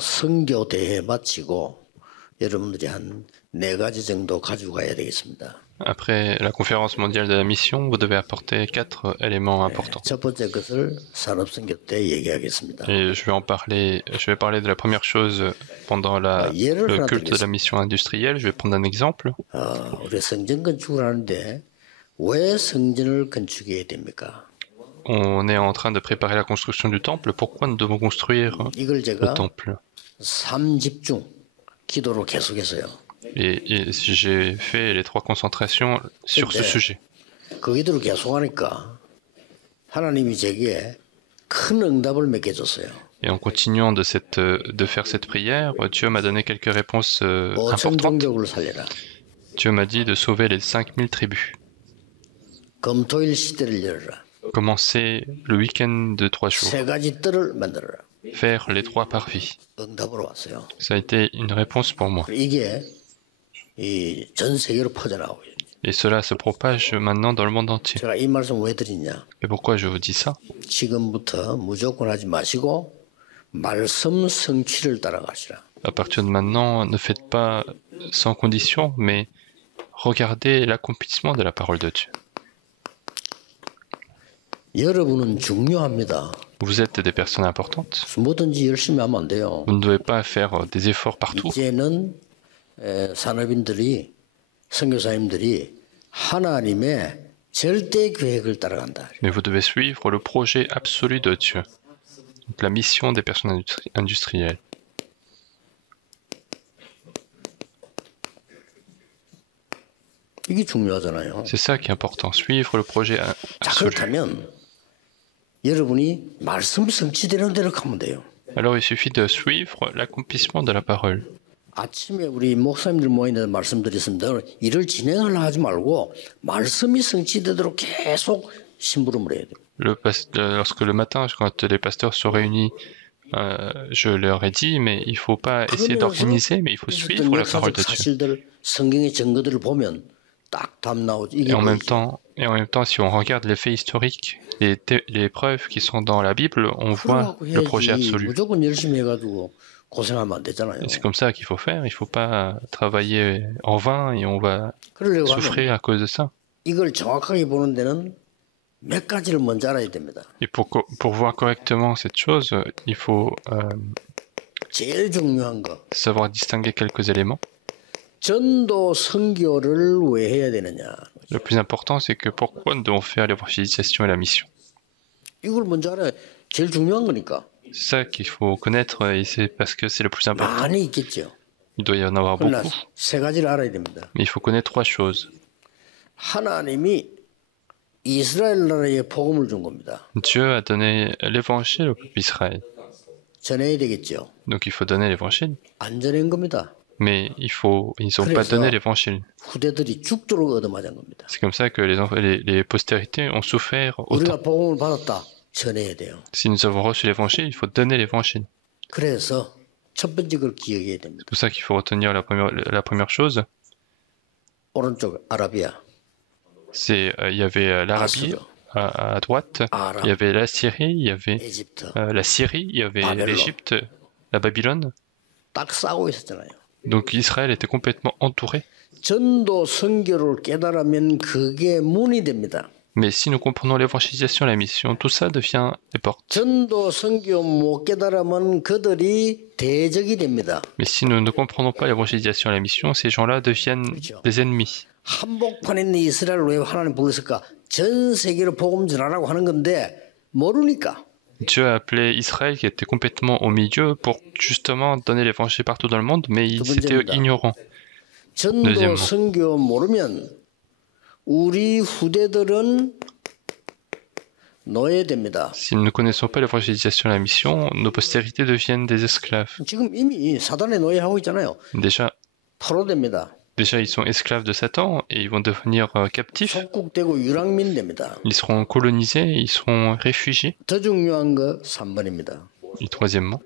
선교 대회 마치고 여러분들이 한 4가지 정도 가지고 가야 되겠습니다. Après la conférence mondiale de la mission, vous devez apporter 4 éléments importants. 첫 번째 것을 산업선교 때 얘기하겠습니다. Et je vais parler de la première chose pendant le culte de la mission industrielle. Je vais prendre un exemple. 우리 성전 건축을 하는데 왜 성전을 건축해야 됩니까? On est en train de préparer la construction du temple. Pourquoi nous devons construire le temple? 3집중 기도로 계속했어요. Et j'ai fait les 3 concentrations sur ce sujet. 그 기도를 계속하니까 하나님이 제게 큰 응답을 맺어줬어요. Et en continuant de faire cette prière, Dieu m'a donné quelques réponses importantes. Dieu m'a dit de sauver les 5000 tribus. Commencer le week-end de 3 jours. Faire les 3 parvis. Ça a été une réponse pour moi. Et cela se propage maintenant dans le monde entier. Et pourquoi je vous dis ça? À partir de maintenant, ne faites pas sans condition, mais regardez l'accomplissement de la parole de Dieu. Vous êtes des personnes importantes. Vous ne devez pas faire des efforts partout. Mais vous devez suivre le projet absolu de Dieu. Donc la mission des personnes industrielles. C'est ça qui est important, suivre le projet absolu. Alors il suffit de suivre l'accomplissement de la parole. 아침에 우리 목사님들 모이는데 말씀드렸습니다. 일을 진행하려 하지 말고 말씀이 성취되도록 계속 심부름을 해야 돼요. Lorsque le matin, quand les pasteurs sont réunis, je leur ai dit, mais il ne faut pas essayer d'organiser, mais il faut suivre la parole de Dieu. Et en même temps, si on regarde les faits historiques, les preuves qui sont dans la Bible, on voit le projet absolu. C'est comme ça qu'il faut faire, il ne faut pas travailler en vain et on va souffrir à cause de ça. Et pour voir correctement cette chose, il faut savoir distinguer quelques éléments. Le plus important, c'est que pourquoi nous devons faire l'évangélisation et la mission. C'est ça qu'il faut connaître et c'est parce que c'est le plus important. Il doit y en avoir beaucoup. Mais il faut connaître 3 choses. Dieu a donné l'évangile au peuple d'Israël. Donc il faut donner l'évangile. Mais ils n'ont pas donné l'évangile. C'est comme ça que les postérités ont souffert autant. Si nous avons reçu l'évangile, il faut donner l'évangile. C'est pour ça qu'il faut retenir la première chose. Il y avait l'Arabie à droite, il y avait la Syrie, il y avait l'Égypte, la Babylone. Donc Israël était complètement entouré. Mais si nous comprenons l'évangélisation et la mission, tout ça devient des portes. Mais si nous ne comprenons pas l'évangélisation et la mission, ces gens-là deviennent des ennemis. Dieu a appelé Israël qui était complètement au milieu pour justement donner l'évangile partout dans le monde, mais ils étaient ignorants. Deuxièmement, si nous ne connaissons pas l'évangélisation et la mission, nos postérités deviennent des esclaves. Déjà, ils sont esclaves de Satan et ils vont devenir captifs. Ils seront colonisés, ils seront réfugiés. Et troisièmement,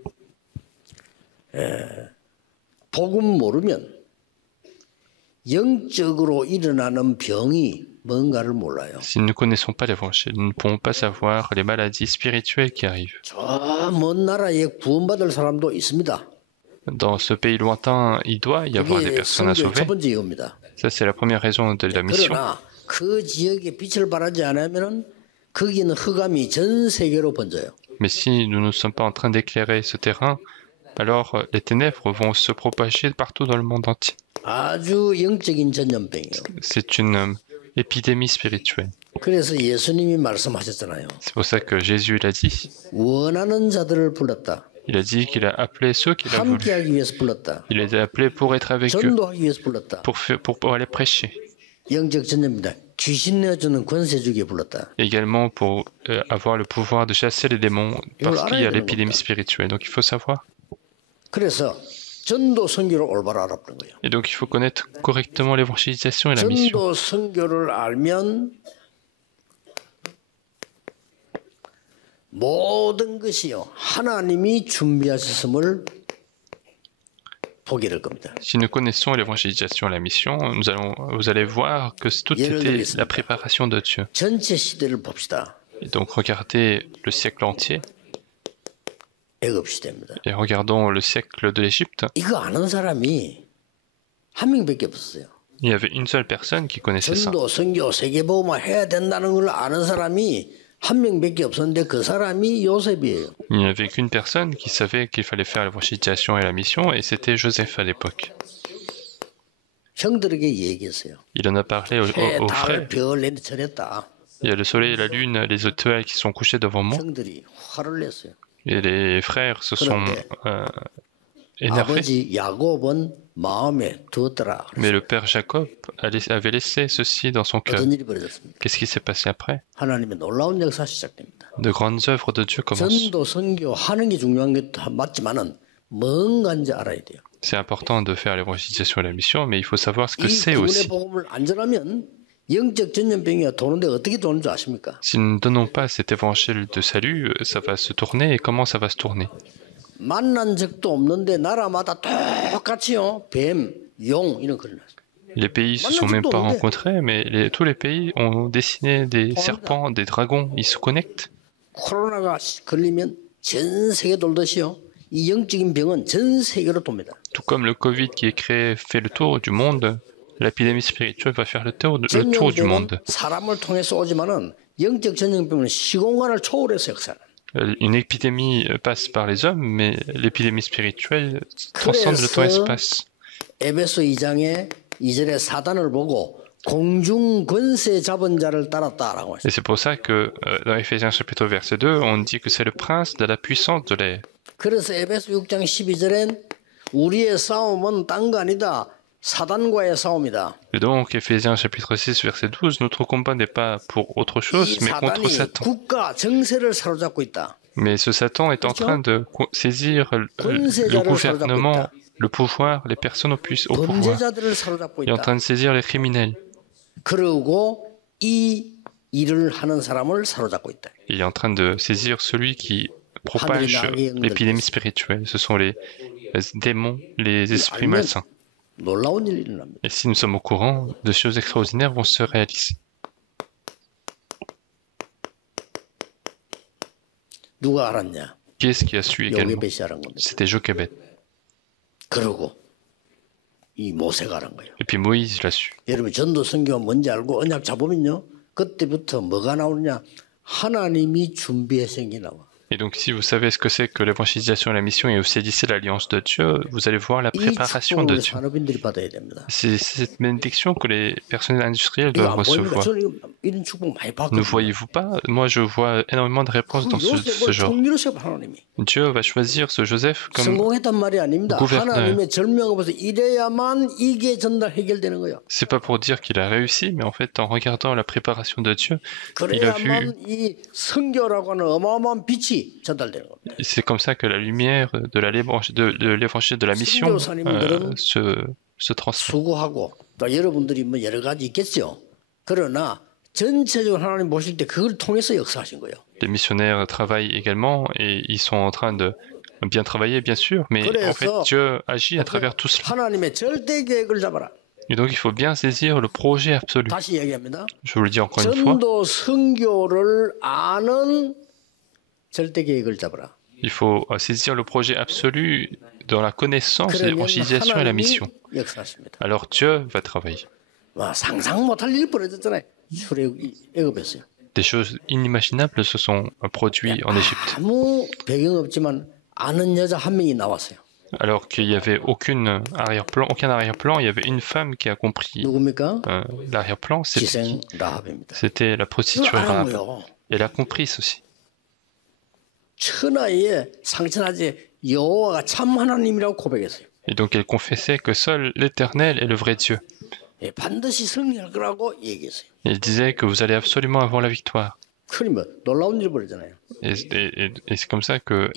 영적으로 일어나는 병이 뭔가를 몰라요. Si nous ne connaissons pas l'évangile, nous ne pourrons pas savoir les maladies spirituelles qui arrivent. 저 먼 나라에 구원받을 사람도 있습니다. Dans ce pays lointain, il doit y avoir des personnes à sauver. 첫 번째 이유입니다. Ça, c'est la première raison de la mission. 그러나 그 지역에 빛을 발하지 않으면은 거기는 흑암이 전 세계로 번져요. Mais si nous ne sommes pas en train d'éclairer ce terrain, alors les ténèbres vont se propager partout dans le monde entier. 아주 영적인 전염병이에요. C'est une épidémie spirituelle. 그래서 예수님이 말씀하셨잖아요. C'est pour ça que Jésus l'a dit. 원하는 자들을 불렀다. Il a dit qu'il a appelé ceux qu'il a voulu. 함께하기 위해서 불렀다. Il les a appelés pour être avec eux, 전도하기 위해서 불렀다. pour aller prêcher. 영적 전염입니다. 귀신 내어주는 권세 주기에 불렀다. Également pour avoir le pouvoir de chasser les démons parce qu'il y a l'épidémie spirituelle. Donc il faut savoir. 그래서 전도 선교를 올바로 알아보는 거예요. Et donc il faut connaître correctement l'évangélisation et la mission. 전도 선교를 알면 모든 것이요 하나님이 준비하셨음을 보게 될 겁니다. Si nous connaissons l'évangélisation et la mission, vous allez voir que tout était la préparation de Dieu. 전체 시대를 봅시다. Et donc regardez le siècle entier. 애굽 시대입니다. Et regardons le siècle de l'Égypte. 이거 아는 사람이 한 명밖에 없었어요. Il y avait une seule personne qui connaissait ça. 전도, 선교, 세계복음화 해야 된다는 걸 아는 사람이 한 명밖에 없었는데 그 사람이 요셉이에요. Il n'y avait qu'une personne qui savait qu'il fallait faire l'évangélisation et la mission, et c'était Joseph à l'époque. 형들에게 얘기했어요. Il en a parlé aux frères. 별 내리쳐냈다. Il y a le soleil et la lune, les étoiles qui sont couchés devant moi. 형들이 화를 냈어요. Et les frères se sont énervés. 아버지 야곱은 마음에 두었더라. Mais le père Jacob avait laissé ceci dans son cœur. 어떤 일이 벌어졌습니까? Qu'est-ce qui s'est passé après? 하나님의 놀라운 역사 시작됩니다. De grandes œuvres de Dieu commencent. 전도 선교 하는 게 중요한 게 맞지만은 뭔가인지 알아야 돼요. C'est important de faire l'évangélisation et la mission, mais il faut savoir ce que c'est 이 aussi. 복음을 안 전하면 영적 전염병이 도는데 어떻게 도는 줄 아십니까? Si nous ne donnons pas cet évangile de salut, ça va se tourner. Et comment ça va se tourner? 만난 적도 없는데 나라마다 똑같이요. 뱀, 용 이런 걸 났어요. Les pays se sont même pas rencontrés, mais tous les pays ont dessiné des serpents, des dragons. Ils se connectent. 코로나가 걸리면 전 세계 돌듯이요. 이 영적인 병은 전 세계로 돕니다. Tout comme le Covid qui est créé fait le tour du monde, l'épidémie spirituelle va faire le tour du monde. 사람을 통해서 오지만은 영적 전염병은 시공간을 초월해서 역사는. Une épidémie passe par les hommes, mais l'épidémie spirituelle transcende le temps-espace. 에베소 2장에 2절에 사단을 보고 공중 권세 잡은 자를 따랐다라고 했어요. Et c'est pour ça que dans Éphésiens chapitre verset 2, on dit que c'est le prince de la puissance de l'air. 그래서 에베소 6장 12절엔 우리의 싸움은 딴 거 아니다. 사단과의 싸움이다. Et donc Éphésiens chapitre 6 verset 12, notre combat n'est pas pour autre chose, mais contre Satan. 국가 정세를 사로잡고 있다. Mais ce Satan est en train de saisir le gouvernement, le pouvoir, les personnes au pouvoir. Il est en train de saisir les criminels. 그러고 이 일을 하는 사람을 사로잡고 있다. Il est en train de saisir celui qui propage l'épidémie spirituelle. Ce sont les démons, les esprits malsains. Et si nous sommes au courant, de choses extraordinaires vont se réaliser. Qui est-ce qui a su également? C'était Jochebed. Et puis Moïse l'a su. 여러분 전도 선교가 뭔지 알고 언약 잡으면요. 그때부터 뭐가 나오느냐? 하나님이 준비해서 나와. Et donc, si vous savez ce que c'est que l'évangélisation et la mission et aussi d'ici l'alliance de Dieu, vous allez voir la préparation de Dieu. C'est cette bénédiction que les personnels industriels doivent recevoir. Ne voyez-vous pas? Moi, je vois énormément de réponses dans ce genre. Dieu va choisir ce Joseph comme gouverneur. C'est pas pour dire qu'il a réussi, mais en fait, en regardant la préparation de Dieu, il a vu... C'est comme ça que la lumière de l'évangile de la mission se transmet. Les missionnaires travaillent également et ils sont en train de bien travailler, bien sûr, mais en fait Dieu agit à travers tout cela. Et donc il faut bien saisir le projet absolu. Je vous le dis encore une fois. Il faut saisir le projet absolu dans la connaissance de l'évangélisation et la mission. Alors Dieu va travailler. Des choses inimaginables se sont produites en Égypte. Alors qu'il n'y avait aucun arrière-plan, il y avait une femme qui a compris l'arrière-plan, c'était la prostituée Rahab. Elle a compris ceci. Et donc elle confessait que seul l'Éternel est le vrai Dieu. Et il disait que vous allez absolument avoir la victoire. Et c'est comme ça que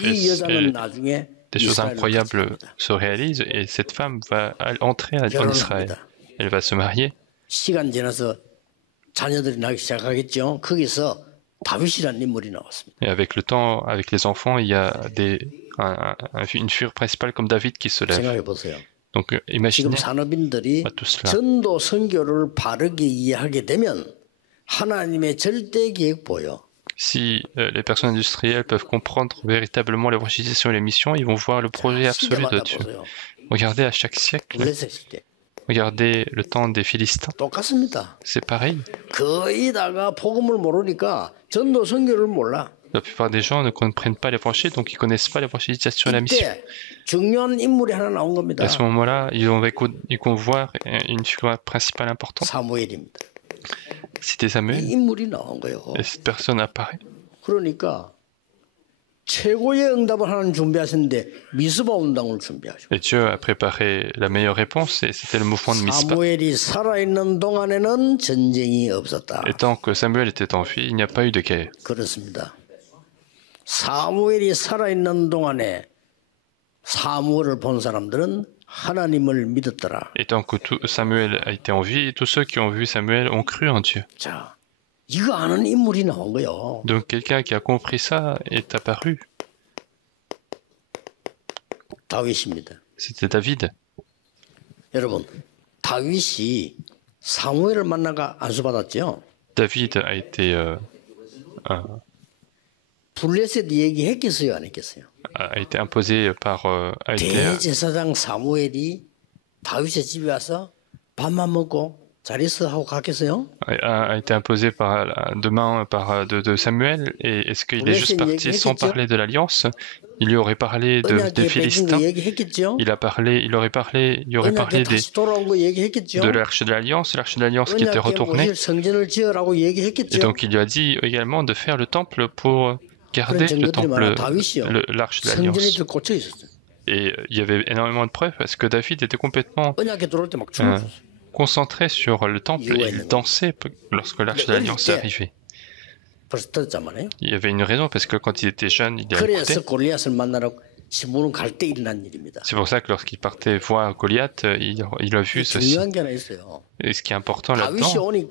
des choses incroyables se réalisent et cette femme va entrer en Israël. Elle va se marier. Et avec le temps, avec les enfants, il y a une figure principale comme David qui se lève. Donc imaginez tout cela. Si les personnes industrielles peuvent comprendre véritablement l'évangélisation et les missions, ils vont voir le projet absolu de Dieu. Regardez à chaque siècle. Regardez le temps des Philistins. C'est pareil. La plupart des gens ne comprennent pas l'évangile, donc ils ne connaissent pas l'évangélisation et la mission. À ce moment-là, ils vont voir une figure principale importante. C'était Samuel. Et cette personne apparaît. Et Dieu a préparé la meilleure réponse et c'était le mouvement de Mispa. Et tant que Samuel était en vie, il n'y a pas eu de guerre. Et tant que Samuel a été en vie, tous ceux qui ont vu Samuel ont cru en Dieu. Donc quelqu'un qui a compris ça est apparu. C'était David. David a été imposé par a été imposé de Samuel. Et est-ce qu'il est juste parti sans parler de l'alliance? Il lui aurait parlé des Philistins. Il aurait parlé de l'arche de l'alliance qui était retournée. Et donc il lui a dit également de faire le temple pour garder l'arche de l'alliance. Et il y avait énormément de preuves parce que David était complètement concentré sur le temple et il dansait lorsque l'arche de l'alliance est arrivée. Il y avait une raison parce que quand il était jeune, il a écouté. C'est pour ça que lorsqu'il partait voir Goliath, il a vu ceci. Et ce qui est important là-dedans,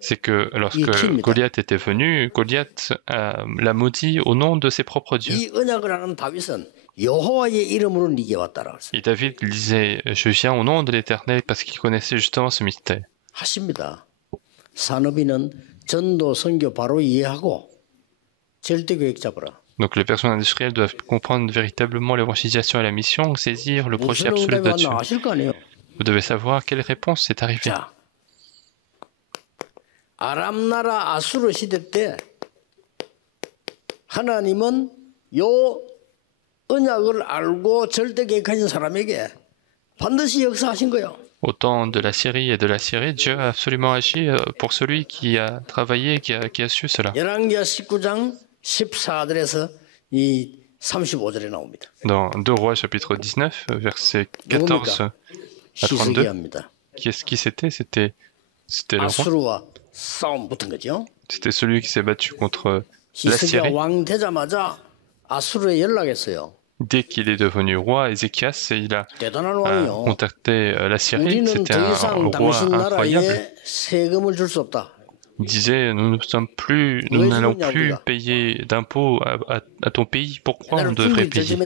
c'est que lorsque Goliath était venu, Goliath l'a maudit au nom de ses propres dieux. Et David disait, je viens au nom de l'Éternel parce qu'il connaissait justement ce mystère. Donc les personnes industrielles doivent comprendre véritablement l'évangélisation et la mission, saisir le projet absolu de Dieu. Vous devez savoir quelle réponse est arrivée. Au temps de la Syrie et de l'Assyrie, Dieu a absolument agi pour celui qui a travaillé, qui a su cela. Dans 2 Rois chapitre 19, versets 14 à 32, qui c'était? C'était le roi. C'était celui qui s'est battu contre la Syrie. Dès qu'il est devenu roi, Ézéchias, il a contacté la Syrie. C'était un roi incroyable. Il disait, nous n'allons plus payer d'impôts à ton pays. Pourquoi on devrait payer?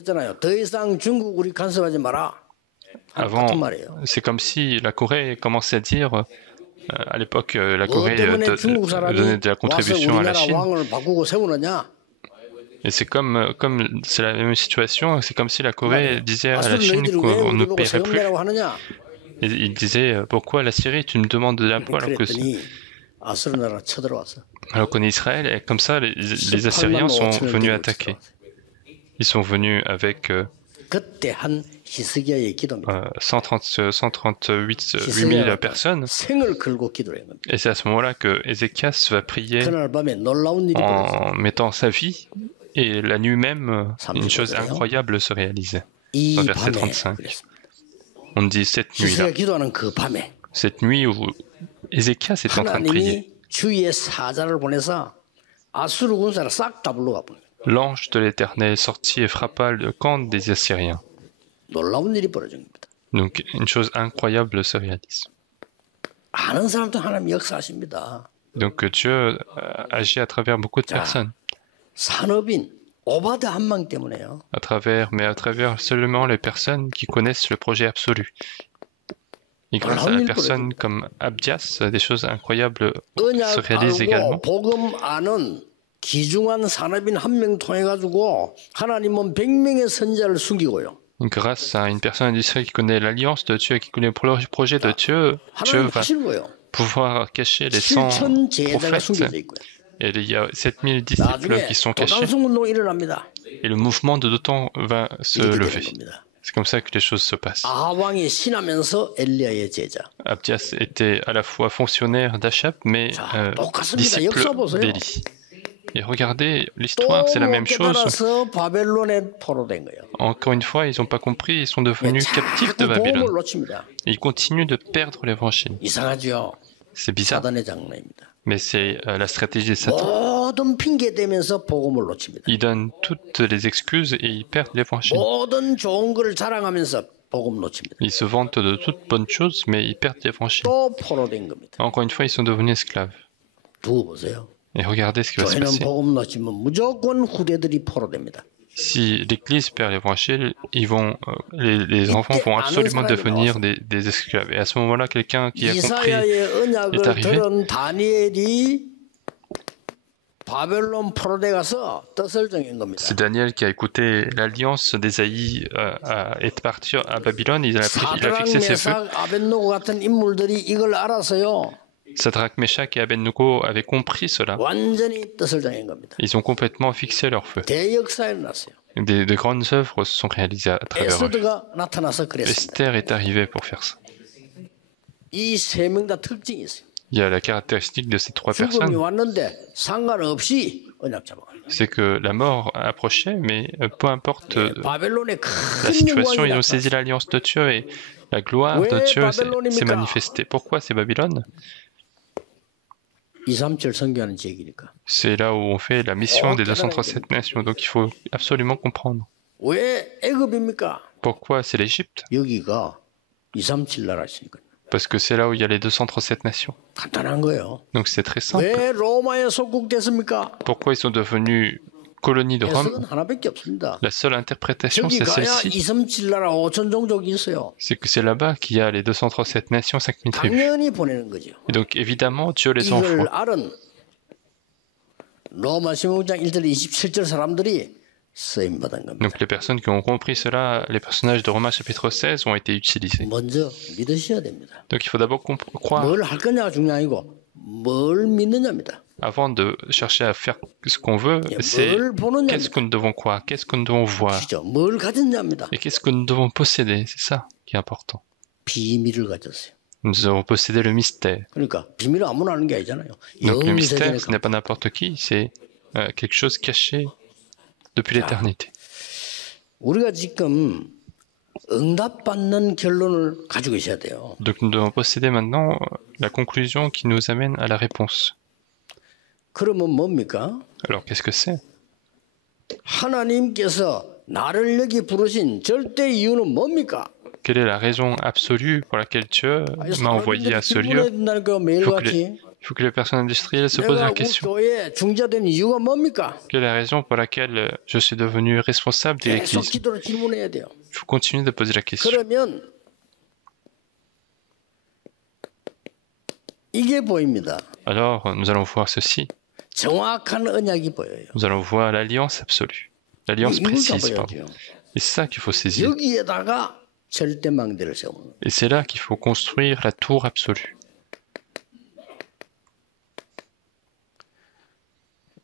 Avant, c'est comme si la Corée commençait à dire, à l'époque, la Corée donnait de la contribution à la Chine. Et c'est c'est la même situation, c'est comme si la Corée disait à la Chine qu'on ne paierait plus. Et il disait, pourquoi la Syrie, tu me demandes de l'impôt alors qu'en Israël, et comme ça, les Assyriens sont venus attaquer. Ils sont venus avec 138 000 personnes. Et c'est à ce moment-là que Ézéchias va prier en mettant sa vie. Et la nuit même, une chose incroyable se réalisait. Dans verset 35. On dit cette nuit-là. Cette nuit où Ézéchias est en train de prier. L'ange de l'Éternel sortit et frappa le camp des Assyriens. Donc une chose incroyable se réalise. Donc Dieu agit à travers beaucoup de personnes. À travers seulement les personnes qui connaissent le projet absolu. Et grâce à la personne comme Abdias, des choses incroyables se réalisent également. Grâce à une personne d'Israël qui connaît l'alliance de Dieu, qui connaît le projet de Dieu, Dieu va pouvoir cacher les 100 prophètes. Et il y a 7000 disciples qui sont cachés. Et le mouvement de Dothan va se lever. C'est comme ça que les choses se passent. Abdias était à la fois fonctionnaire d'Achab, mais disciple d'Élie. Et regardez, l'histoire, c'est la même chose. Encore une fois, ils n'ont pas compris, ils sont devenus captifs de Babylone. Et ils continuent de perdre l'évangile. C'est bizarre. Mais c'est la stratégie de Satan. Ils donnent toutes les excuses et ils perdent l'évangile. Ils se vantent de toutes bonnes choses, mais ils perdent l'évangile. Encore une fois, ils sont devenus esclaves. Et regardez ce qui va se passer. Si l'Église perd l'évangile, les enfants vont absolument devenir des esclaves. Et à ce moment-là, quelqu'un qui a compris est arrivé. C'est Daniel qui a écouté l'alliance d'Ésaïe est parti à Babylone. Il a fixé ses feux. Sadrach, Meshach et Abednego avaient compris cela. Ils ont complètement fixé leur feu. De grandes œuvres se sont réalisées à travers eux. Esther est arrivée pour faire ça. Il y a la caractéristique de ces trois personnes. C'est que la mort approchait, mais peu importe la situation, ils ont saisi l'alliance de Dieu et la gloire de Dieu s'est manifestée. Pourquoi c'est Babylone? C'est là où on fait la mission des 237 nations, donc il faut absolument comprendre. Pourquoi c'est l'Égypte? Parce que c'est là où il y a les 237 nations. Donc c'est très simple. Pourquoi ils sont devenus colonie de Rome? La seule interprétation, c'est celle-ci. C'est que c'est là-bas qu'il y a les 237 nations, 5000 tribus. Et donc, évidemment, Dieu les envoie. Donc, les personnes qui ont compris cela, les personnages de Romains chapitre 16 ont été utilisés. Donc, il faut d'abord croire. Avant de chercher à faire ce qu'on veut, c'est qu'est-ce que nous devons croire, qu'est-ce que nous devons voir, et qu'est-ce que nous devons posséder. C'est ça qui est important. Nous avons possédé le mystère. Donc le mystère, ce n'est pas n'importe qui, c'est quelque chose caché depuis l'éternité. Donc nous devons posséder maintenant la conclusion qui nous amène à la réponse. Alors qu'est-ce que c'est? Quelle est la raison absolue pour laquelle Dieu m'a envoyé à ce lieu? Il faut que Il faut que les personnes industrielles se posent la question. Quelle est la raison pour laquelle je suis devenu responsable de l'Église? Il faut continuer de poser la question. Alors, nous allons voir ceci. Nous allons voir l'alliance absolue. L'alliance précise, pardon. Et c'est ça qu'il faut saisir. Et c'est là qu'il faut construire la tour absolue.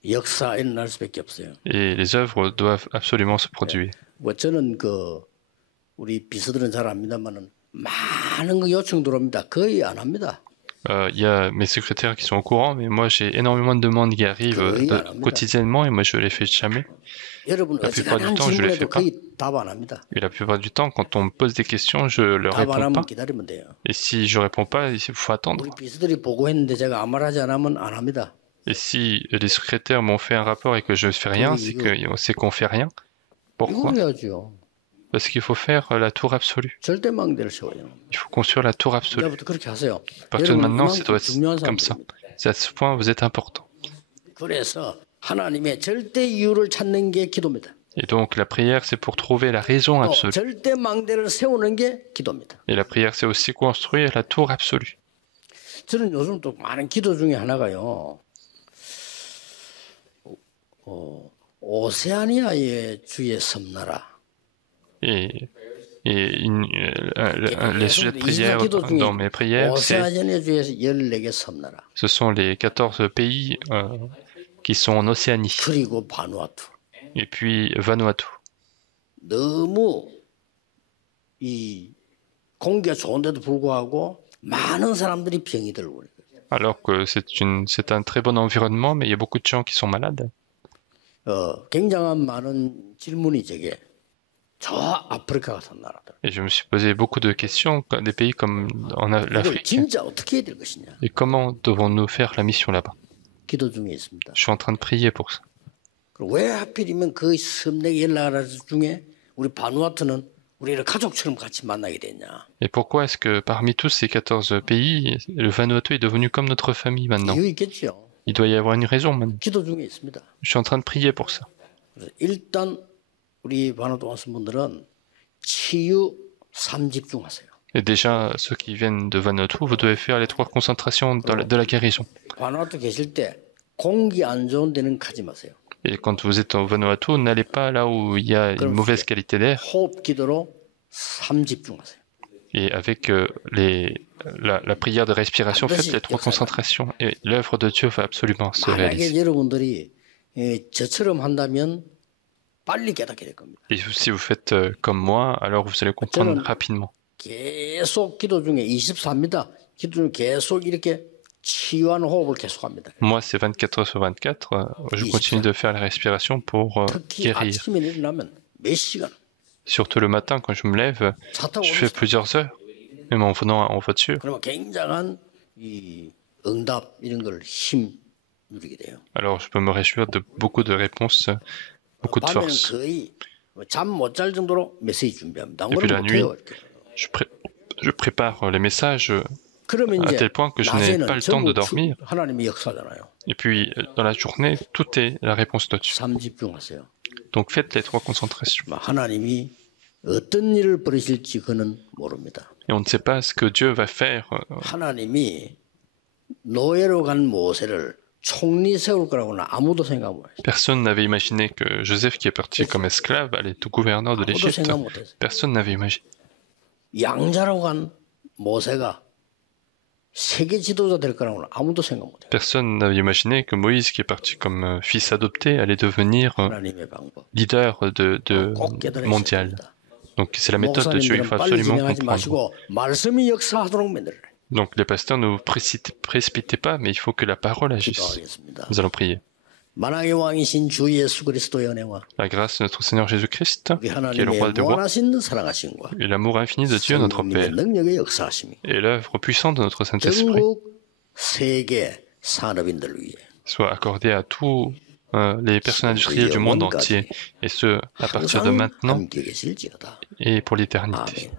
Et les œuvres doivent absolument se produire. Il y a mes secrétaires qui sont au courant, mais moi j'ai énormément de demandes qui arrivent quotidiennement et moi je les fais jamais. La plupart du temps je les fais pas. Et la plupart du temps quand on me pose des questions je leur réponds pas. Et si je réponds pas, il faut attendre. Et si les secrétaires m'ont fait un rapport et que je fais rien, c'est qu'on fait rien. Pourquoi? Parce qu'il faut faire la tour absolue. Il faut construire la tour absolue. À partir de maintenant, ça doit être comme ça. C'est à ce point vous êtes important. Et donc la prière, c'est pour trouver la raison absolue. Et la prière, c'est aussi construire la tour absolue. Et les sujets de prière dans mes prières, ce sont les 14 pays qui sont en Océanie. Et puis Vanuatu. Alors que c'est un très bon environnement, mais il y a beaucoup de gens qui sont malades. Et je me suis posé beaucoup de questions, des pays comme en l'Afrique. Et comment devons-nous faire la mission là-bas? Je suis en train de prier pour ça. Et pourquoi est-ce que parmi tous ces 14 pays, le Vanuatu est devenu comme notre famille maintenant? Il doit y avoir une raison maintenant. Je suis en train de prier pour ça. Et déjà, ceux qui viennent de Vanuatu, vous devez faire les 3 concentrations de la guérison. Et quand vous êtes au Vanuatu, n'allez pas là où il y a une mauvaise qualité d'air. Et avec la prière de respiration, faites les 3 concentrations. Et l'œuvre de Dieu va absolument se réaliser. Et si vous faites comme moi, alors vous allez comprendre rapidement. Moi, c'est 24 heures sur 24. Je continue de faire la respiration pour guérir. Surtout le matin, quand je me lève, je fais plusieurs heures, même en venant en voiture. Alors, je peux me réjouir de beaucoup de réponses, beaucoup de force. Et puis la nuit, je prépare les messages à tel point que je n'ai pas le temps de dormir. Et puis, dans la journée, tout est la réponse de Dieu. Donc, faites les 3 concentrations. Et on ne sait pas ce que Dieu va faire. Personne n'avait imaginé que Joseph, qui est parti comme esclave, allait être gouverneur de l'Égypte. Personne n'avait imaginé. Personne n'avait imaginé que Moïse, qui est parti comme fils adopté, allait devenir leader mondial. Donc c'est la méthode de Dieu, il faut absolument comprendre. Donc les pasteurs, ne vous précipitez pas, mais il faut que la parole agisse. Nous allons prier. La grâce de notre Seigneur Jésus-Christ, qui est le roi des rois, et l'amour infini de Dieu, notre Père, et l'œuvre puissante de notre Saint-Esprit soit accordée à tous les personnes industrielles du monde entier, et ce, à partir de maintenant et pour l'éternité.